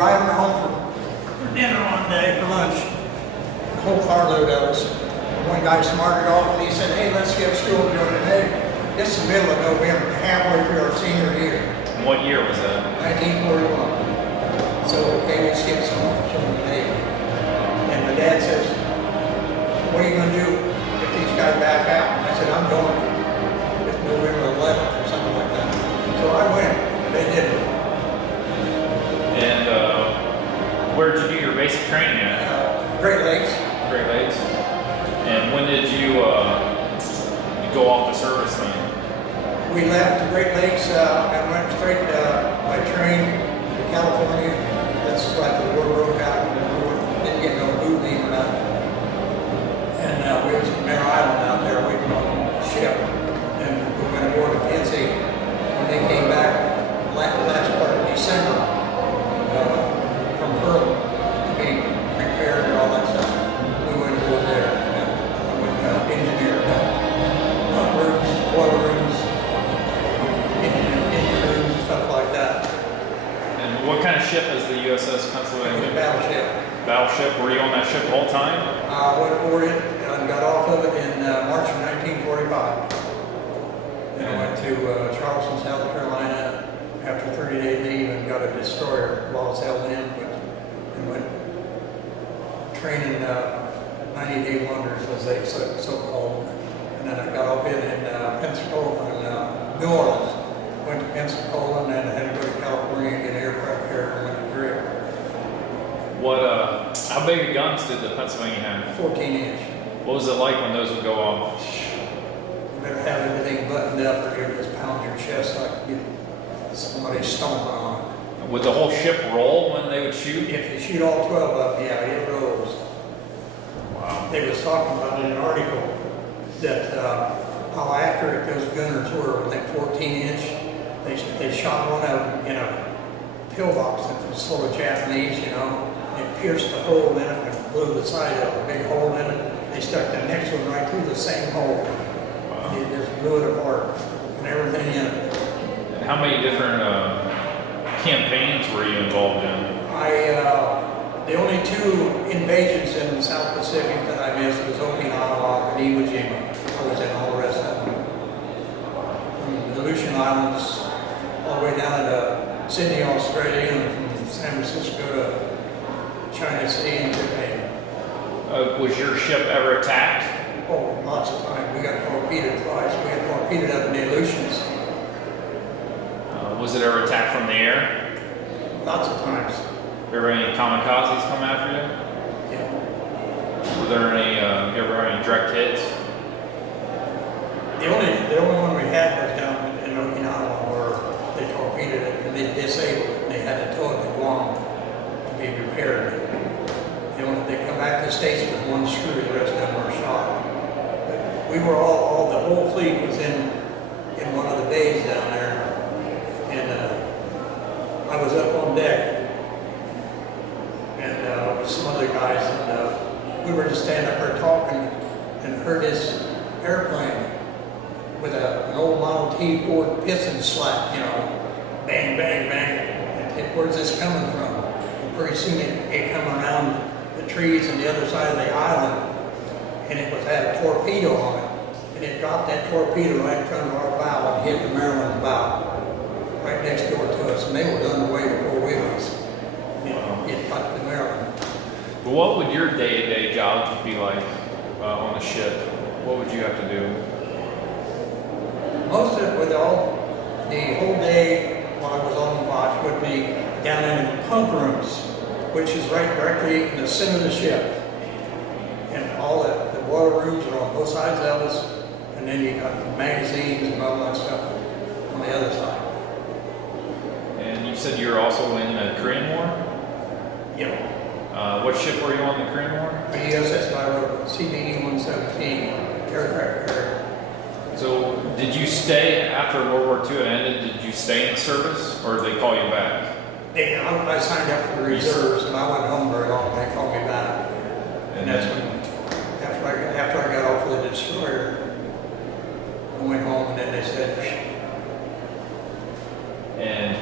driving home for dinner one day for lunch. A whole carload of us. One guy smarted off and he said, hey, let's skip school during the day. It's the middle of November, halfway through our senior year. And what year was that? 1941. So, okay, we skipped school during the day. And my dad says, what are you going to do if these guys back out? I said, I'm going. It's November 11th or something like that. So I went. They didn't. And where did you do your basic training at? Great Lakes. Great Lakes. And when did you go off to service then? We left the Great Lakes and went straight by train to California. That's like the war broke out and we didn't get no food leave or nothing. And we was in Mare Island out there waiting on the ship. And we went aboard the Kinsey. When they came back last part of December from Pearl to be repaired and all that stuff, we went aboard there. And we engineered pump rooms, boiler rooms, engine rooms, stuff like that. And what kind of ship is the USS It was a Pennsylvania? battleship. Battleship. Were you on that ship the whole time? I went aboard it and got off of it in March of 1945. Then I went to Charleston, South Carolina after 30-day leave and got a destroyer while I was held in, and went training 90-day wonders, as they so called. And then I got off in Pensacola and New Orleans. Went to Pensacola and then I had to go to California and get aircraft carrier and went to Drip. How big of guns did the Pennsylvania have? 14-inch. What was it like when those would go off? You better have everything buttoned up or you'll just pound your chest like somebody stomping on it. Would the whole ship roll when they would shoot? If you shoot all 12 of them, yeah, it rolls. Wow. They was talking about in an article that how accurate those gunners were with that 14-inch. They shot one of them in a pillbox that was full of Japanese, you know. It pierced the hole in it and blew the side of it, a big hole in it. They stuck the next one right through the same hole. Wow. It just blew it apart and everything in it. And how many different campaigns were you involved in? The only two invasions in the South Pacific that I missed was Okinawa and Iwo Jima. I was in all the rest of them. From the Aleutian Islands all the way down to Sydney, Australia, and from San Francisco to China Sea and Japan. Was your ship ever attacked? Oh, lots of times. We got torpedoed twice. We got torpedoed up in the Aleutians. Was it ever attacked from the air? Lots of times. Were there any kamikazes come after you? Yeah. Were there any, you ever had any direct hits? The only one we had was down in Okinawa where they torpedoed it and they disabled it and they had to tow it to Guam to be repaired. They come back to the States with one screw, the rest of them were shot. But we were the whole fleet was in one of the bays down there. And I was up on deck and with some other guys and we were just standing up there talking and heard this airplane with an old Model T Ford piston slap, you know, bang, bang, bang. And where's this coming from? And pretty soon it come around the trees on the other side of the island, and it had a torpedo on it. And it dropped that torpedo right in front of our bow and hit the Maryland's bow, right next door to us. And they were underway before we was. It got to Maryland. But what would your day-to-day job be like on the ship? What would you have to do? Most of it the whole day while I was on watch would be down in the pump rooms, which is right directly in the center of the ship. And all the boiler rooms are on both sides of us, and then you got the magazines and all that stuff on the other side. And you said you were also in the Korean War? Yep. What ship were you on in the Korean War? The USS MyWarHistory, CBE-117 aircraft carrier. So did you stay after World War II had ended? Did you stay in service, or did they call you back? I signed up for the reserves, and I went home very long. They called me back, and that's when, after I got off of the destroyer, I went home, and then they said. And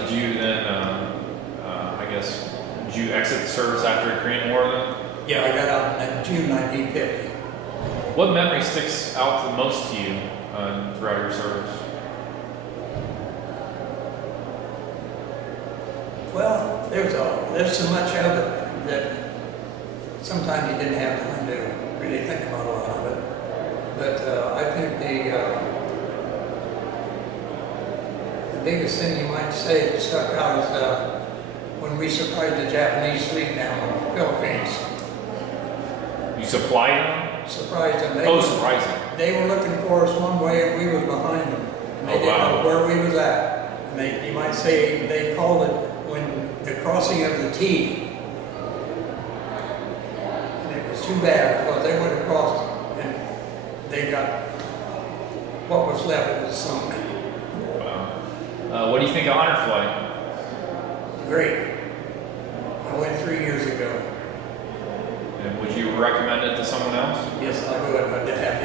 did you then, I guess, service after the Korean War then? Yeah, I got out in June 1950. What memory sticks out the most to you throughout your service? Well, there's so much of it that sometimes you didn't have time to really think about a lot of it. But I think the biggest thing you might say that stuck out is when we surprised the Japanese fleet down in the Philippines. You supplied them? Surprised them. Surprising. They were looking for us one way and we was behind them. And they didn't know where we was at. And you might say they called it when the crossing of the T. And it was too bad because they went across and they got what was left of the sunk. Wow. What do you think of honor flight? Great. I went 3 years ago. And would you recommend it to someone else? Yes, I would. I'd have